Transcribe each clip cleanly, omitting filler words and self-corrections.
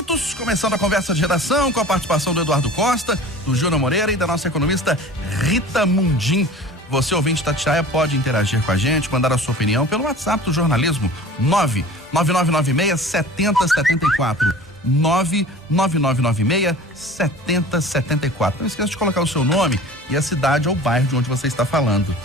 minutos, começando a conversa de redação com a participação do Eduardo Costa, do Júnior Moreira e da nossa economista Rita Mundim. Você, ouvinte da Itatiaia, pode interagir com a gente, mandar a sua opinião pelo WhatsApp do jornalismo 99996-7074. 99996-7074. Não esqueça de colocar o seu nome e a cidade ou bairro de onde você está falando.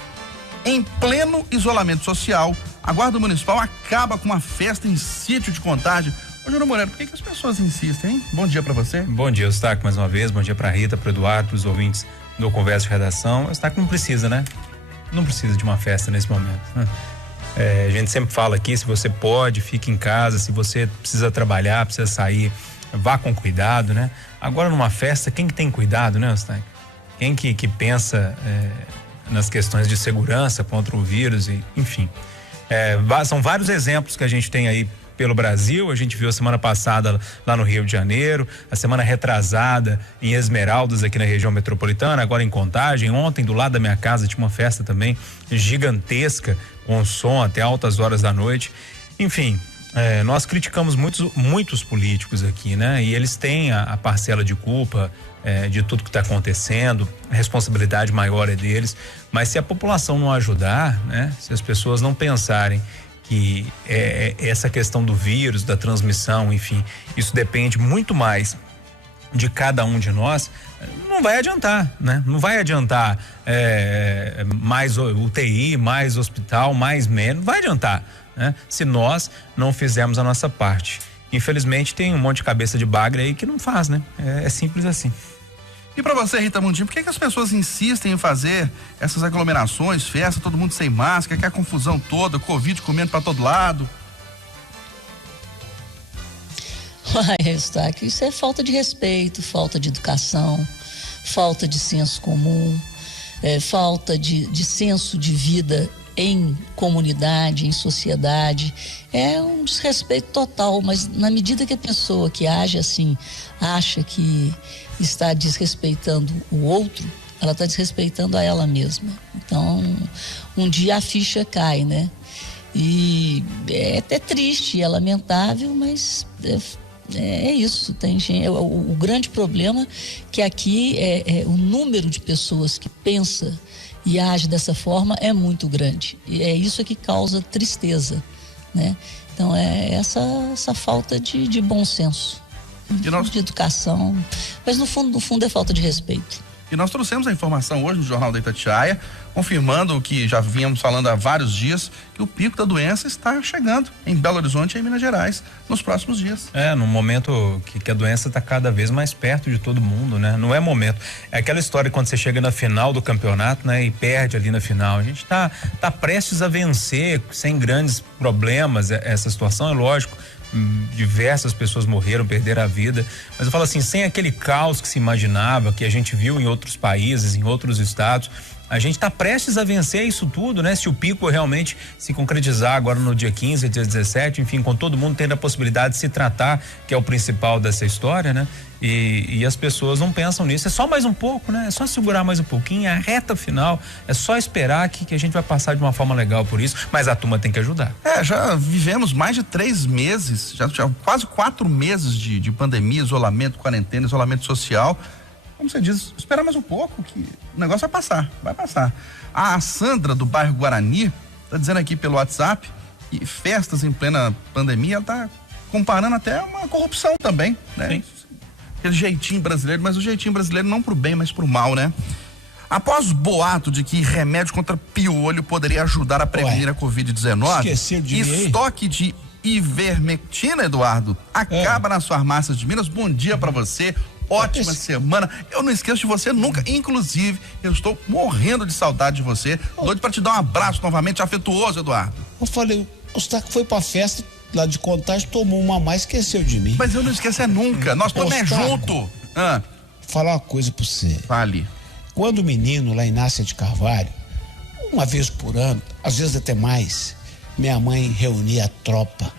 Em pleno isolamento social, a Guarda Municipal acaba com uma festa em sítio de Contagem. Ô, Júnior Moreira, por que as pessoas insistem, hein? Bom dia pra você. Bom dia, Eustáquio, mais uma vez. Bom dia pra Rita, pro Eduardo, pros ouvintes do Conversa de Redação. Eustáquio não precisa, né? Não precisa de uma festa nesse momento. A gente sempre fala aqui, se você pode, fique em casa. Se você precisa trabalhar, precisa sair, vá com cuidado, né? Agora, numa festa, quem que tem cuidado, né, Eustáquio? Quem que pensa nas questões de segurança contra o vírus, e, enfim. São vários exemplos que a gente tem aí pelo Brasil. A gente viu a semana passada lá no Rio de Janeiro, a semana retrasada em Esmeraldas, aqui na região metropolitana, agora em Contagem. Ontem, do lado da minha casa, tinha uma festa também gigantesca, com som até altas horas da noite. Enfim, nós criticamos muitos políticos aqui, né? E eles têm a parcela de culpa de tudo que está acontecendo, a responsabilidade maior é deles, mas se a população não ajudar, né? Se as pessoas não pensarem que essa questão do vírus, da transmissão, enfim, isso depende muito mais de cada um de nós, não vai adiantar, né? Não vai adiantar mais UTI, mais hospital, mais médico, não vai adiantar, né? Se nós não fizermos a nossa parte. Infelizmente tem um monte de cabeça de bagre aí que não faz, né? É simples assim. E pra você, Rita Mundim, por que as pessoas insistem em fazer essas aglomerações, festa, todo mundo sem máscara, que é a confusão toda, Covid comendo pra todo lado? Eustáquio, isso é falta de respeito, falta de educação, falta de senso comum, falta de senso de vida em comunidade, em sociedade. É um desrespeito total, mas na medida que a pessoa que age assim acha que está desrespeitando o outro, ela está desrespeitando a ela mesma. Então, um dia a ficha cai, né? E é até triste, é lamentável, mas é isso. Tem gente, o grande problema que aqui o número de pessoas que pensa e age dessa forma é muito grande. E é isso que causa tristeza, né? Então é essa falta de bom senso, de educação, mas no fundo é falta de respeito. E nós trouxemos a informação hoje no Jornal da Itatiaia, confirmando o que já vínhamos falando há vários dias, que o pico da doença está chegando em Belo Horizonte e em Minas Gerais nos próximos dias. No momento que a doença está cada vez mais perto de todo mundo, né? Não é momento. É aquela história quando você chega na final do campeonato, né? E perde ali na final. A gente tá prestes a vencer sem grandes problemas essa situação, é lógico. Diversas pessoas morreram, perderam a vida, mas eu falo assim, sem aquele caos que se imaginava, que a gente viu em outros países, em outros estados, a gente está prestes a vencer isso tudo, né? Se o pico realmente se concretizar agora no dia 15, dia 17, enfim, com todo mundo tendo a possibilidade de se tratar, que é o principal dessa história, né? E as pessoas não pensam nisso, é só mais um pouco, né? É só segurar mais um pouquinho, a reta final, é só esperar que a gente vai passar de uma forma legal por isso, mas a turma tem que ajudar. Já vivemos mais de 3 meses, já quase 4 meses de pandemia, isolamento, quarentena, isolamento social. Como você diz, esperar mais um pouco que o negócio vai passar. A Sandra, do bairro Guarani, tá dizendo aqui pelo WhatsApp que festas em plena pandemia, ela tá comparando até uma corrupção também, né? Sim. Aquele jeitinho brasileiro, mas o jeitinho brasileiro não pro bem, mas pro mal, né? Após boato de que remédio contra piolho poderia ajudar a prevenir a Covid-19, estoque de ivermectina, Eduardo, acaba nas farmácias de Minas. Bom dia pra você. Ótima semana. Eu não esqueço de você nunca. Inclusive, eu estou morrendo de saudade de você. Doido pra te dar um abraço novamente afetuoso, Eduardo. Eu falei, o Eustáquio foi pra festa lá de Contagem, tomou uma a mais, esqueceu de mim. Mas eu não esqueço nunca. Nós estamos juntos. Vou falar uma coisa pra você. Fale. Quando o menino lá em Inácia de Carvalho, uma vez por ano, às vezes até mais, minha mãe reunia a tropa.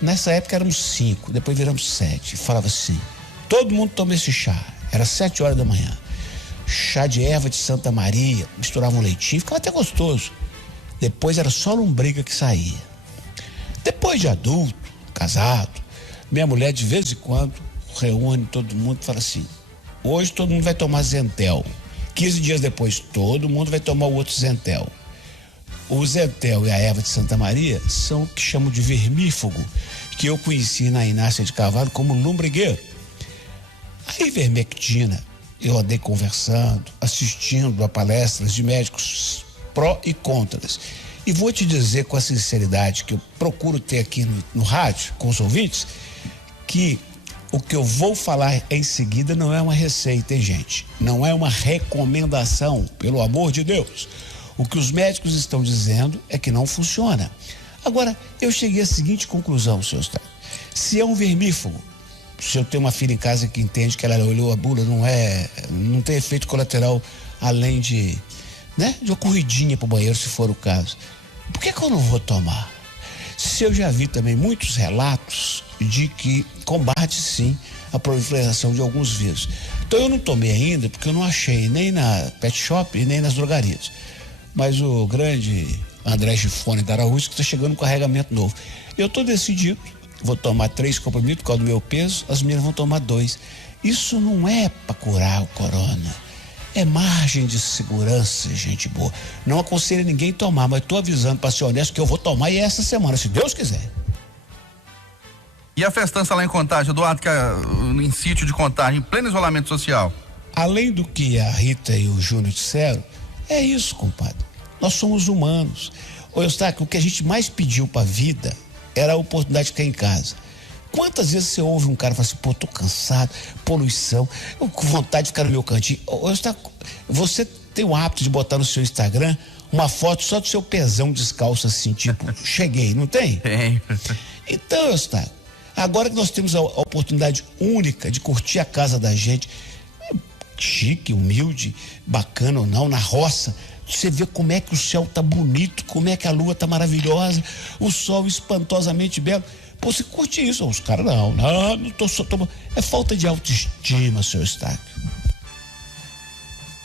Nessa época éramos 5, depois viramos 7. Falava assim, todo mundo toma esse chá. Era 7 horas da manhã. Chá de erva de Santa Maria, misturava um leitinho, ficava até gostoso. Depois era só lombriga que saía. Depois de adulto, casado, Minha mulher, de vez em quando, reúne todo mundo e fala assim: hoje todo mundo vai tomar Zentel. 15 dias depois, todo mundo vai tomar o outro Zentel. O Zentel e a erva de Santa Maria são o que chamam de vermífugo, que eu conheci na Inácia de Carvalho como lombrigueiro. A ivermectina, eu andei conversando, assistindo a palestras de médicos pró e contras. E vou te dizer com a sinceridade que eu procuro ter aqui no rádio, com os ouvintes, que o que eu vou falar em seguida não é uma receita, hein, gente? Não é uma recomendação, pelo amor de Deus. O que os médicos estão dizendo é que não funciona. Agora, eu cheguei à seguinte conclusão, senhor Eustáquio. Se é um vermífugo, se eu tenho uma filha em casa que entende que ela olhou a bula, não tem efeito colateral além de uma corridinha pro banheiro, se for o caso. Por que eu não vou tomar? Se eu já vi também muitos relatos de que combate sim a proliferação de alguns vírus. Então eu não tomei ainda porque eu não achei nem na pet shop e nem nas drogarias. Mas o grande André Gifone da Araújo que está chegando com carregamento novo. Eu estou decidido, vou tomar 3 comprimidos por causa do meu peso, as meninas vão tomar 2. Isso não é para curar o corona. É margem de segurança, gente boa. Não aconselho ninguém a tomar, mas estou avisando para ser honesto que eu vou tomar e é essa semana, se Deus quiser. E a festança lá em Contagem, Eduardo, que é em sítio de Contagem, em pleno isolamento social? Além do que a Rita e o Júnior disseram, é isso, compadre. Nós somos humanos. Ô Eustáquio, o que a gente mais pediu para a vida era a oportunidade de ficar em casa. Quantas vezes você ouve um cara falar assim: pô, tô cansado, poluição, eu com vontade de ficar no meu cantinho. Você tem o hábito de botar no seu Instagram uma foto só do seu pezão descalço assim, tipo, cheguei, não tem? Tem. Então, Eustáquio, agora que nós temos a oportunidade única de curtir a casa da gente, chique, humilde, bacana ou não, na roça, você vê como é que o céu tá bonito, como é que a lua tá maravilhosa, o sol espantosamente belo. Pô, você curte isso? Os caras, não tô só tomando. É falta de autoestima, senhor Eustáquio.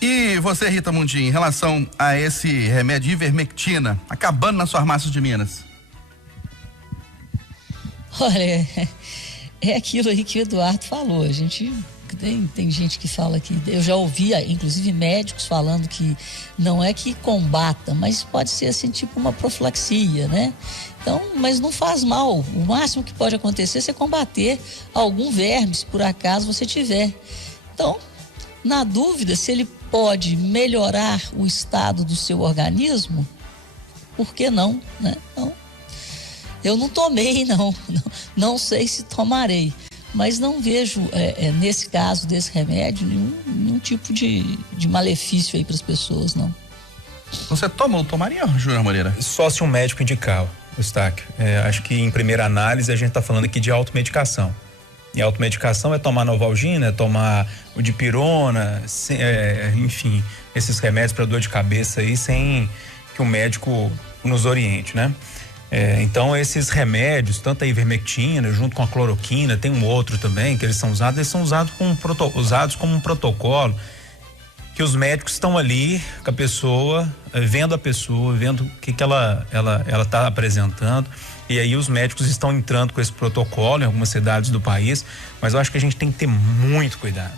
E você, Rita Mundim, em relação a esse remédio ivermectina, acabando nas farmácias de Minas? Olha, é aquilo aí que o Eduardo falou. A gente tem gente que fala que, eu já ouvia, inclusive médicos falando que não é que combata, mas pode ser assim, tipo uma profilaxia, né? Então, mas não faz mal. O máximo que pode acontecer é você combater algum verme, se por acaso você tiver. Então, na dúvida, se ele pode melhorar o estado do seu organismo, por que não, né? Então, eu não tomei, não sei se tomarei, mas não vejo, nesse caso desse remédio, nenhum tipo de malefício aí para as pessoas, não. Você toma ou tomaria, Júnior Moreira? Só se um médico indicar, Eustáquio. Acho que em primeira análise a gente está falando aqui de automedicação. E automedicação é tomar Novalgina, é tomar o dipirona, enfim, esses remédios para dor de cabeça aí, sem que o médico nos oriente, né? Então esses remédios, tanto a ivermectina junto com a cloroquina, tem um outro também que eles são usados como um protocolo que os médicos estão ali com a pessoa, vendo o que ela está apresentando, e aí os médicos estão entrando com esse protocolo em algumas cidades do país, mas eu acho que a gente tem que ter muito cuidado.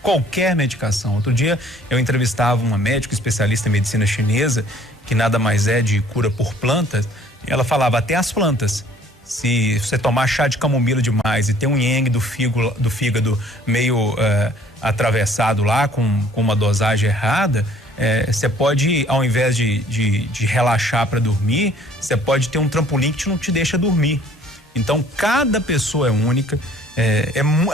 Qualquer medicação. Outro dia eu entrevistava uma médica especialista em medicina chinesa, que nada mais é de cura por plantas, e ela falava até as plantas. Se você tomar chá de camomila demais e ter um yang do fígado meio atravessado lá, com uma dosagem errada, você pode, ao invés de relaxar para dormir, você pode ter um trampolim que não te deixa dormir. Então, cada pessoa é única,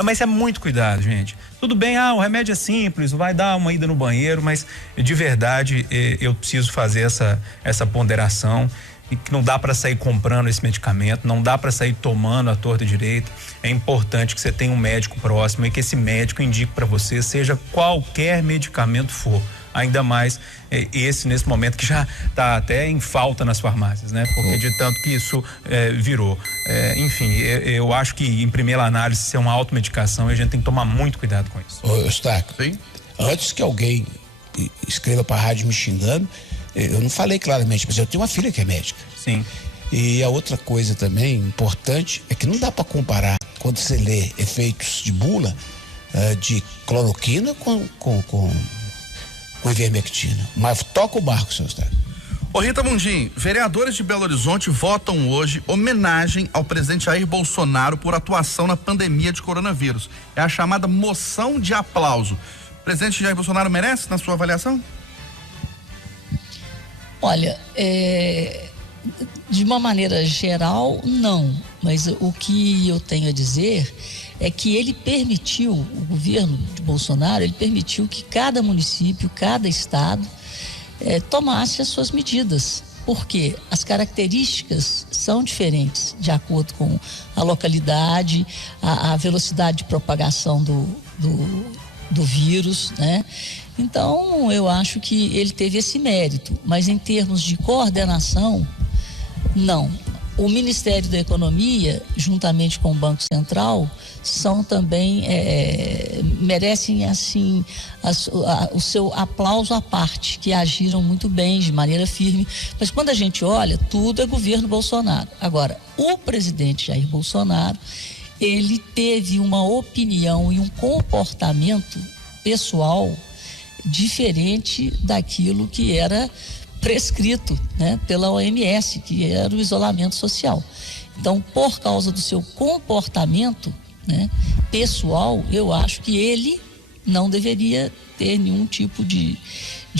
mas é muito cuidado, gente. Tudo bem, o remédio é simples, vai dar uma ida no banheiro, mas de verdade eu preciso fazer essa ponderação, e que não dá para sair comprando esse medicamento, não dá para sair tomando à torta e direita. É importante que você tenha um médico próximo e que esse médico indique para você, seja qualquer medicamento for. Ainda mais esse nesse momento que já está até em falta nas farmácias, né? Porque de tanto que isso virou. Enfim, eu acho que em primeira análise isso é uma automedicação e a gente tem que tomar muito cuidado com isso. Ô, Eustáquio, sim? Antes que alguém escreva para a rádio me xingando, eu não falei claramente, mas eu tenho uma filha que é médica. Sim. E a outra coisa também importante é que não dá para comparar quando você lê efeitos de bula de cloroquina com ivermectina. Mas toca o barco, senhor Estado. Ô Rita Mundim, vereadores de Belo Horizonte votam hoje homenagem ao presidente Jair Bolsonaro por atuação na pandemia de coronavírus. É a chamada moção de aplauso. O presidente Jair Bolsonaro merece, na sua avaliação? Olha, de uma maneira geral, não. Mas o que eu tenho a dizer é que ele permitiu, o governo de Bolsonaro, ele permitiu que cada município, cada estado tomasse as suas medidas, porque as características são diferentes de acordo com a localidade, a velocidade de propagação do vírus, né? Então, eu acho que ele teve esse mérito, mas em termos de coordenação, não. O Ministério da Economia, juntamente com o Banco Central, são também, merecem assim o seu aplauso à parte, que agiram muito bem, de maneira firme. Mas quando a gente olha, tudo é governo Bolsonaro. Agora, o presidente Jair Bolsonaro, ele teve uma opinião e um comportamento pessoal diferente daquilo que era prescrito, né, pela OMS, que era o isolamento social. Então, por causa do seu comportamento, né, pessoal, eu acho que ele não deveria ter nenhum tipo de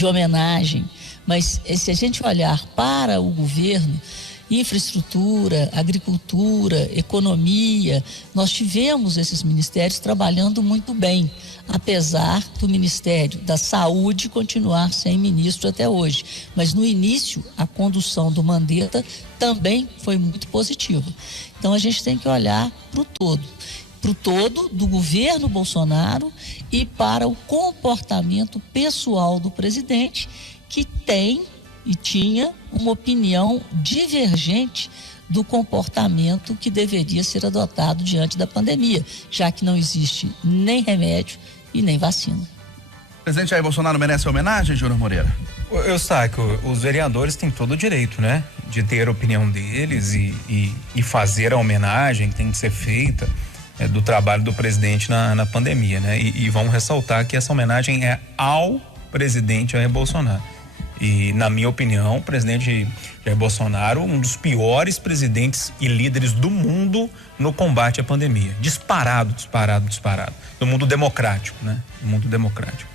homenagem. Mas se a gente olhar para o governo, infraestrutura, agricultura, economia, nós tivemos esses ministérios trabalhando muito bem, apesar do Ministério da Saúde continuar sem ministro até hoje. Mas no início, a condução do Mandetta também foi muito positiva. Então a gente tem que olhar para o todo do governo Bolsonaro e para o comportamento pessoal do presidente, que tem e tinha uma opinião divergente do comportamento que deveria ser adotado diante da pandemia, já que não existe nem remédio e nem vacina. O presidente Jair Bolsonaro merece homenagem, Júnior Moreira? Eu saco, os vereadores têm todo o direito, né, de ter a opinião deles e fazer a homenagem que tem que ser feita do trabalho do presidente na pandemia, né? E vamos ressaltar que essa homenagem é ao presidente Jair Bolsonaro. E, na minha opinião, o presidente Jair Bolsonaro, um dos piores presidentes e líderes do mundo no combate à pandemia. Disparado. No mundo democrático, né? No mundo democrático.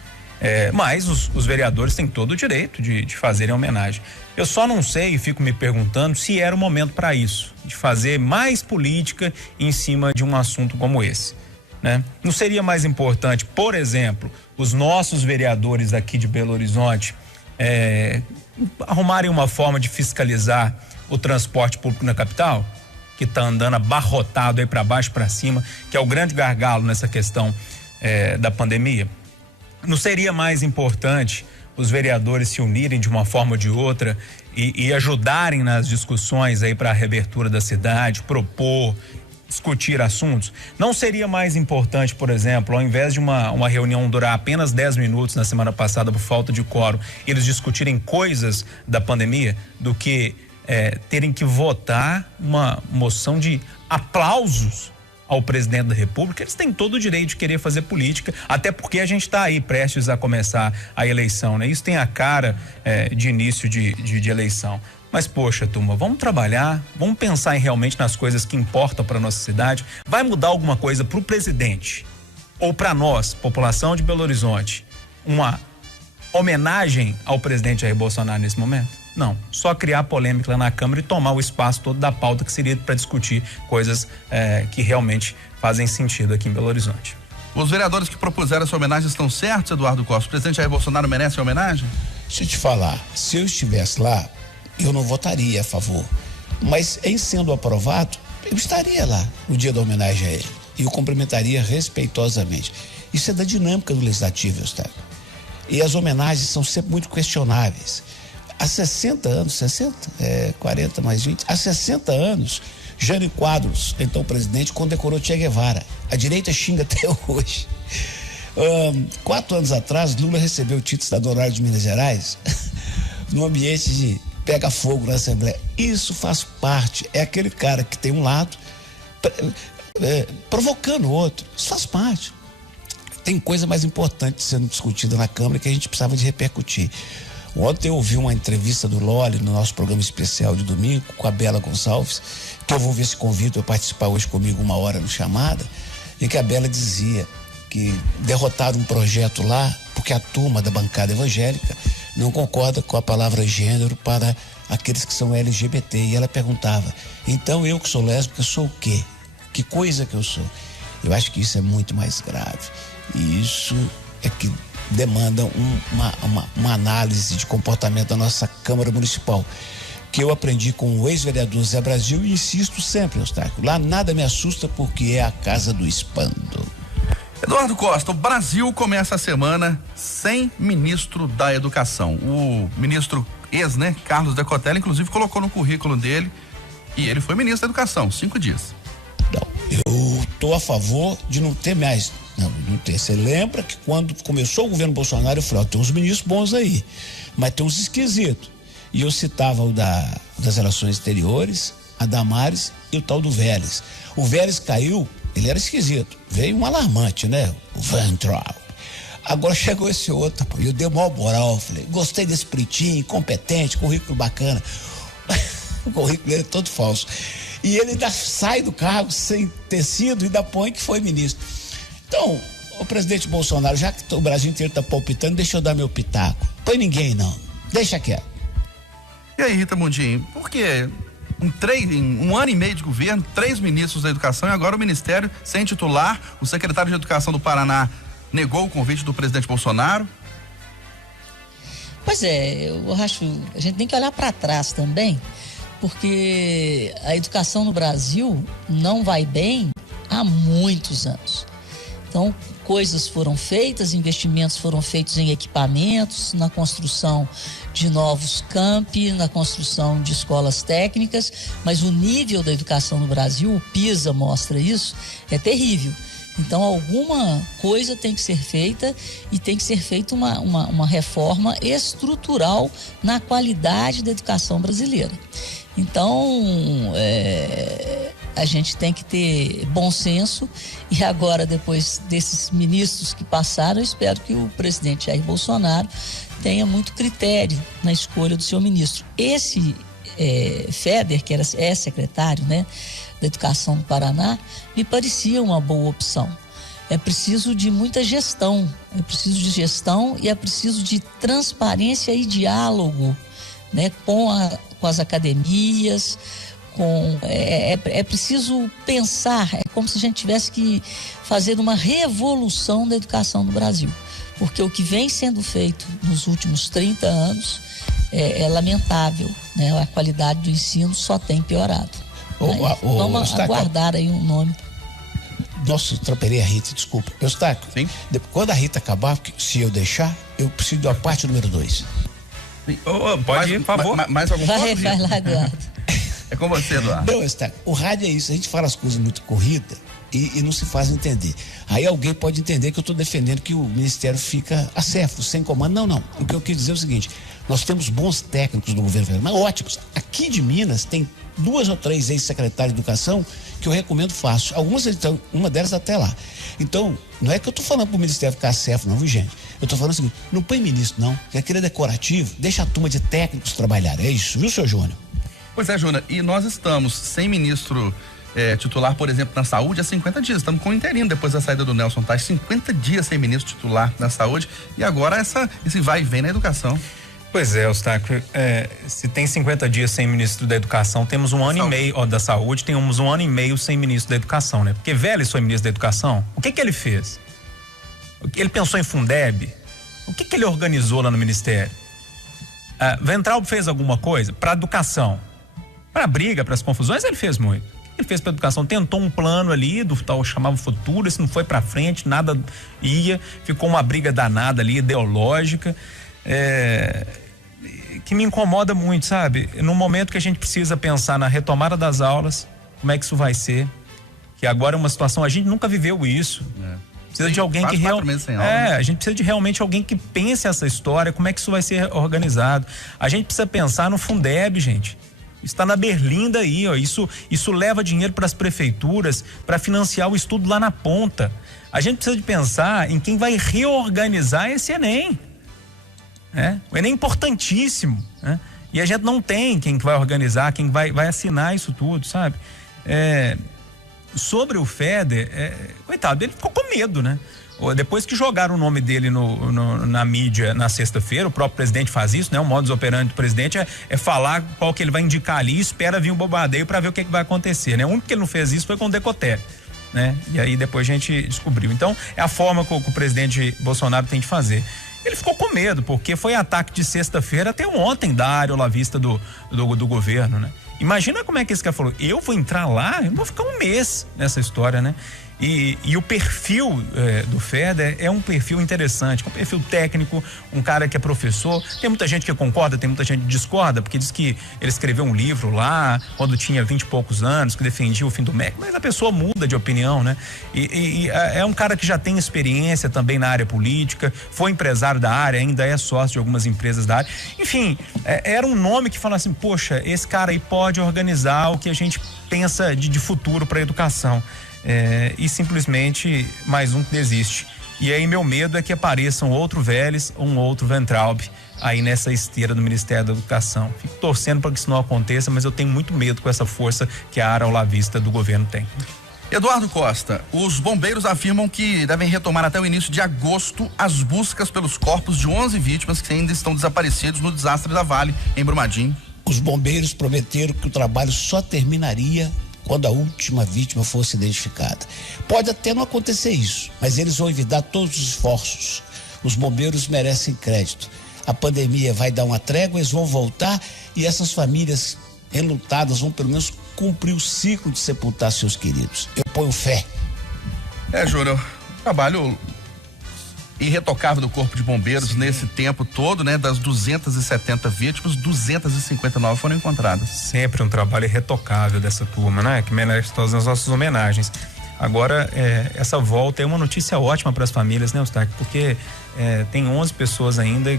Mas os vereadores têm todo o direito de fazerem homenagem. Eu só não sei e fico me perguntando se era o momento para isso, de fazer mais política em cima de um assunto como esse, né? Não seria mais importante, por exemplo, os nossos vereadores aqui de Belo Horizonte arrumarem uma forma de fiscalizar o transporte público na capital, que está andando abarrotado aí para baixo, para cima, que é o grande gargalo nessa questão da pandemia? Não seria mais importante os vereadores se unirem de uma forma ou de outra e ajudarem nas discussões aí para a reabertura da cidade, propor, discutir assuntos? Não seria mais importante, por exemplo, ao invés de uma reunião durar apenas 10 minutos na semana passada por falta de quórum, eles discutirem coisas da pandemia, do que terem que votar uma moção de aplausos ao presidente da República? Eles têm todo o direito de querer fazer política, até porque a gente está aí prestes a começar a eleição, né? Isso tem a cara de início de eleição. Mas, poxa, turma, vamos trabalhar, vamos pensar realmente nas coisas que importam para nossa cidade. Vai mudar alguma coisa para o presidente ou para nós, população de Belo Horizonte, uma homenagem ao presidente Jair Bolsonaro nesse momento? Não, só criar polêmica lá na Câmara e tomar o espaço todo da pauta que seria para discutir coisas que realmente fazem sentido aqui em Belo Horizonte. Os vereadores que propuseram essa homenagem estão certos, Eduardo Costa? O presidente Jair Bolsonaro merece a homenagem? Deixa eu te falar, se eu estivesse lá, eu não votaria a favor, mas em sendo aprovado, eu estaria lá no dia da homenagem a ele e o cumprimentaria respeitosamente. Isso é da dinâmica do Legislativo, Eustáquio. E as homenagens são sempre muito questionáveis. Há 60 anos, 40 mais 20, há 60 anos, Jânio Quadros, então presidente, condecorou Che Guevara. A direita xinga até hoje. 4 anos atrás, Lula recebeu o título estadual de Minas Gerais no ambiente de pega fogo na Assembleia. Isso faz parte. É aquele cara que tem um lado provocando o outro. Isso faz parte. Tem coisa mais importante sendo discutida na Câmara que a gente precisava de repercutir. Ontem eu ouvi uma entrevista do Loli no nosso programa especial de domingo com a Bela Gonçalves, que eu vou ver se convido a participar hoje comigo 1 hora no Chamada, em que a Bela dizia que derrotaram um projeto lá porque a turma da bancada evangélica não concorda com a palavra gênero para aqueles que são LGBT. E ela perguntava, então eu que sou lésbica sou o quê? Que coisa que eu sou? Eu acho que isso é muito mais grave. E isso é que demanda uma análise de comportamento da nossa Câmara Municipal, que eu aprendi com o ex-vereador Zé Brasil e insisto sempre, Eustáquio, lá nada me assusta porque é a casa do espanto. Eduardo Costa, o Brasil começa a semana sem ministro da Educação. O ministro né, Carlos Decotelli, inclusive colocou no currículo dele e ele foi ministro da Educação, 5 dias. Não, eu estou a favor de não ter mais. Não ter. Você lembra que quando começou o governo Bolsonaro, eu falei, tem uns ministros bons aí, mas tem uns esquisitos. E eu citava o das relações exteriores, a Damares e o tal do Vélez. O Vélez caiu, ele era esquisito. Veio um alarmante, né? O Van Traub. Agora chegou esse outro, e eu dei o maior moral, falei, gostei desse pretinho, competente, currículo bacana. O currículo dele é todo falso. E ele ainda sai do cargo sem ter sido e ainda põe que foi ministro. Então, o presidente Bolsonaro, já que o Brasil inteiro está palpitando, deixa eu dar meu pitaco. Põe ninguém não, deixa quieto. E aí, Rita Mundim, por que em 1 ano e meio de governo, 3 ministros da educação e agora o ministério sem titular? O secretário de Educação do Paraná negou o convite do presidente Bolsonaro? Pois é, eu acho, a gente tem que olhar para trás também, porque a educação no Brasil não vai bem há muitos anos. Então, coisas foram feitas, investimentos foram feitos em equipamentos, na construção de novos campi, na construção de escolas técnicas, mas o nível da educação no Brasil, o PISA mostra isso, é terrível. Então, alguma coisa tem que ser feita e tem que ser feita uma reforma estrutural na qualidade da educação brasileira. Então, a gente tem que ter bom senso e agora, depois desses ministros que passaram, eu espero que o presidente Jair Bolsonaro tenha muito critério na escolha do seu ministro. Esse Feder, que é secretário, né, da Educação do Paraná, me parecia uma boa opção. É preciso de muita gestão, e é preciso de transparência e diálogo, né, com as academias, é preciso pensar, é como se a gente tivesse que fazer uma revolução da educação no Brasil, porque o que vem sendo feito nos últimos 30 anos é lamentável, né? A qualidade do ensino só tem piorado. Vamos aguardar aí um nome. Nossa, atropelei a Rita, desculpa. Eustáquio, sim? Quando a Rita acabar, se eu deixar, eu preciso da parte número 2. Pode ir, por favor. Mais algum ponto? Vai lá, Eduardo. É com você, Eduardo. Não, Eustáquio, o rádio é isso, a gente fala as coisas muito corridas e não se faz entender. Aí alguém pode entender que eu estou defendendo que o Ministério fica acéfalo, sem comando. Não. O que eu quis dizer é o seguinte, nós temos bons técnicos do governo federal, mas ótimos. Aqui de Minas tem 2 ou 3 ex-secretários de Educação que eu recomendo fácil. Algumas, então, uma delas até lá. Então, não é que eu estou falando para o Ministério ficar acéfalo, não, viu, gente? Eu estou falando o seguinte, não põe ministro, não, que aquele é decorativo, deixa a turma de técnicos trabalhar. É isso, viu, senhor Júnior? Pois é, Júnior, e nós estamos sem ministro titular, por exemplo, na saúde há 50 dias. Estamos com o interino depois da saída do Nelson Tais, 50 dias sem ministro titular na saúde e agora esse vai e vem na educação. Pois é, Eustáquio, se tem 50 dias sem ministro da Educação, temos 1 ano e meio, da saúde, temos 1 ano e meio sem ministro da Educação, né? Porque Vélez foi ministro da Educação, o que ele fez? Ele pensou em Fundeb? O que ele organizou lá no Ministério? Weintraub fez alguma coisa para a educação? Para a briga, para as confusões, ele fez muito. Ele fez para a educação, tentou um plano ali do tal, chamava Futuro, isso não foi para frente, nada ia, ficou uma briga danada ali, ideológica, que me incomoda muito, sabe? No momento que a gente precisa pensar na retomada das aulas, como é que isso vai ser, que agora é uma situação, a gente nunca viveu isso. Precisa de alguém que a gente precisa de realmente alguém que pense essa história, como é que isso vai ser organizado. A gente precisa pensar no Fundeb, gente. Está na berlinda aí, ó. Isso leva dinheiro para as prefeituras para financiar o estudo lá na ponta. A gente precisa de pensar em quem vai reorganizar esse Enem. O Enem é importantíssimo, né? E a gente não tem quem vai organizar, quem vai assinar isso tudo, sabe? Sobre o Feder, coitado, ele ficou com medo, né? Depois que jogaram o nome dele na mídia na sexta-feira, o próprio presidente faz isso, né? O modus operandi do presidente é falar qual que ele vai indicar ali e espera vir um bombardeio para ver o que vai acontecer, né? O único que ele não fez isso foi com o Decoté, né? E aí depois a gente descobriu. Então, é a forma que o presidente Bolsonaro tem de fazer. Ele ficou com medo, porque foi ataque de sexta-feira até ontem da área olavista do governo, né? Imagina como é que esse cara falou, eu vou entrar lá, eu vou ficar um mês nessa história, né? E o perfil do Feder é um perfil interessante, um perfil técnico, um cara que é professor. Tem muita gente que concorda, tem muita gente que discorda, porque diz que ele escreveu um livro lá quando tinha 20 e poucos anos, que defendia o fim do MEC, mas a pessoa muda de opinião, né? E é um cara que já tem experiência também na área política, foi empresário da área, ainda é sócio de algumas empresas da área. Enfim, era um nome que fala assim, poxa, esse cara aí pode organizar o que a gente pensa de futuro para a educação. E simplesmente mais um que desiste. E aí meu medo é que apareça um outro Vélez ou um outro Weintraub aí nessa esteira do Ministério da Educação. Fico torcendo para que isso não aconteça, mas eu tenho muito medo com essa força que a área olavista do governo tem. Eduardo Costa, os bombeiros afirmam que devem retomar até o início de agosto as buscas pelos corpos de 11 vítimas que ainda estão desaparecidos no desastre da Vale, em Brumadinho. Os bombeiros prometeram que o trabalho só terminaria quando a última vítima fosse identificada. Pode até não acontecer isso, mas eles vão evitar todos os esforços. Os bombeiros merecem crédito. A pandemia vai dar uma trégua, eles vão voltar e essas famílias enlutadas vão pelo menos cumprir o ciclo de sepultar seus queridos. Eu ponho fé. Júnior, trabalho irretocável do Corpo de Bombeiros. Sim. Nesse tempo todo, né? Das 270 vítimas, 259 foram encontradas. Sempre um trabalho irretocável dessa turma, né? Que merece todas as nossas homenagens. Agora, essa volta é uma notícia ótima para as famílias, né, Eustáquio? Porque tem 11 pessoas ainda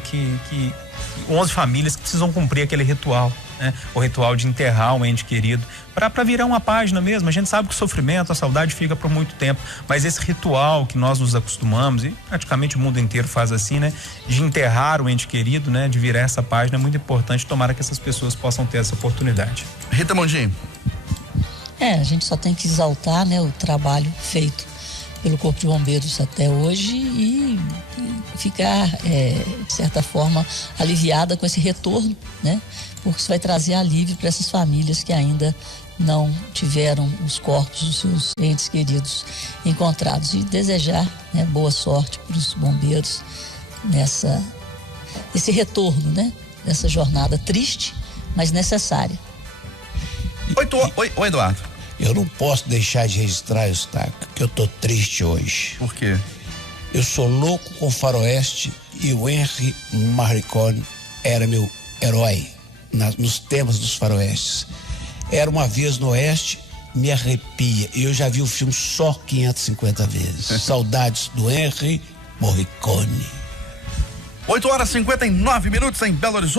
11 famílias que precisam cumprir aquele ritual, né? O ritual de enterrar um ente querido, para virar uma página mesmo. A gente sabe que o sofrimento, a saudade fica por muito tempo, mas esse ritual que nós nos acostumamos, e praticamente o mundo inteiro faz assim, né? De enterrar o ente querido, né? De virar essa página é muito importante. Tomara que essas pessoas possam ter essa oportunidade. Rita Mondinho. A gente só tem que exaltar, né, o trabalho feito pelo Corpo de Bombeiros até hoje e ficar, de certa forma, aliviada com esse retorno, né? Porque isso vai trazer alívio para essas famílias que ainda não tiveram os corpos dos seus entes queridos encontrados. E desejar, né, boa sorte para os bombeiros nesse retorno, né? Nessa jornada triste, mas necessária. Oi, Eduardo. Eu não posso deixar de registrar, Eustáquio, que eu tô triste hoje. Por quê? Eu sou louco com faroeste e o Henry Morricone era meu herói nos temas dos faroestes. Era uma vez no Oeste, me arrepia. E eu já vi o filme só 550 vezes. Saudades do Henry Morricone. 8h59 em Belo Horizonte.